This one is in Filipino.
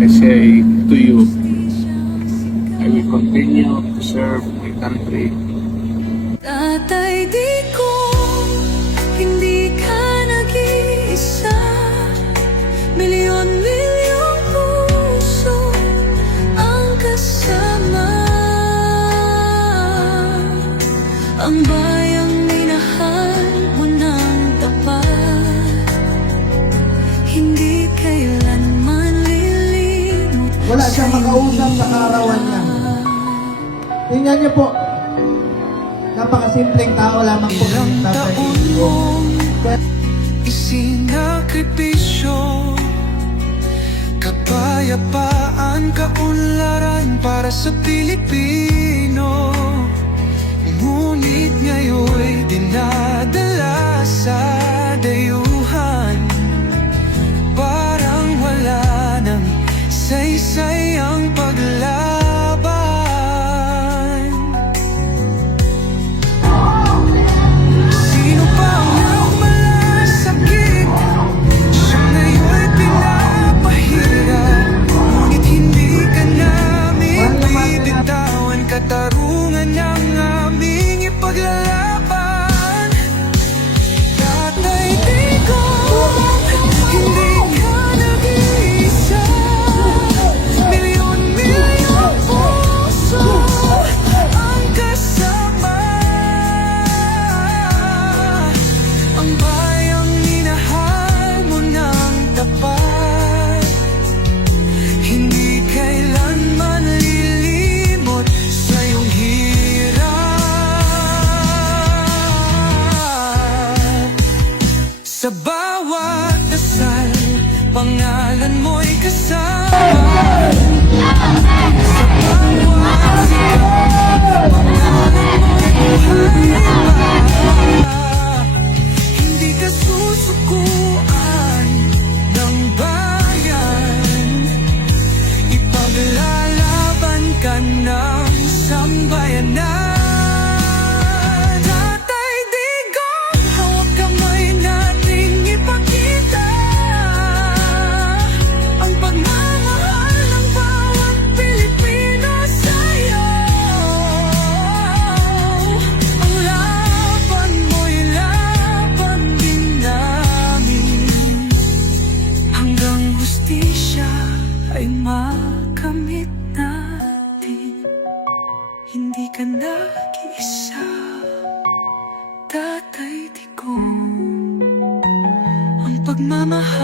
I say to you, I will continue to serve my country. Tatay, di ko hindi ka nag-iisa. Milyon-milyong puso ang kasama. Ang bayang minahal mo ng tapat, hindi kailanman lilimot. Wala siyang makausap sa kaarawan niya. Tingnan niyo po, napakasimpleng tao lamang po. Ilang taon mong isinakripisyo, kapayapaan, kaunlaran para sa Pilipino. Ngunit ngayon'y dinadala sa dayuhan, parang wala nang saysay ang paglaban. Sino pa ang nagmalasakit? Siya ngayon'y pinapahirap, ngunit hindi ka namin bibitawan. Katarungan ang aming ipaglalaban. Tatay, di ko hindi ka nag-iisa. Milyon-milyong puso ang kasama. Ang bayang minahal mo ng tapat, hindi kailanman lilimot sa iyong hirap. Sa bawat dasal, pangalan mo'y kasama. Sa bawat sigaw, pangalan mo'y buhay pa. Hindi ka susukuan ng bayan, ipaglalaban ka ng sambayanan. Tatay, digong, hawak kamay nating ipakita ang pagmamahal ng bawat Pilipino sa'yo. Ang laban mo'y laban din namin, hanggang hustisya ay makamit natin. Hindi ka nag-iisa, Tatay Digong. Ang pagmamahal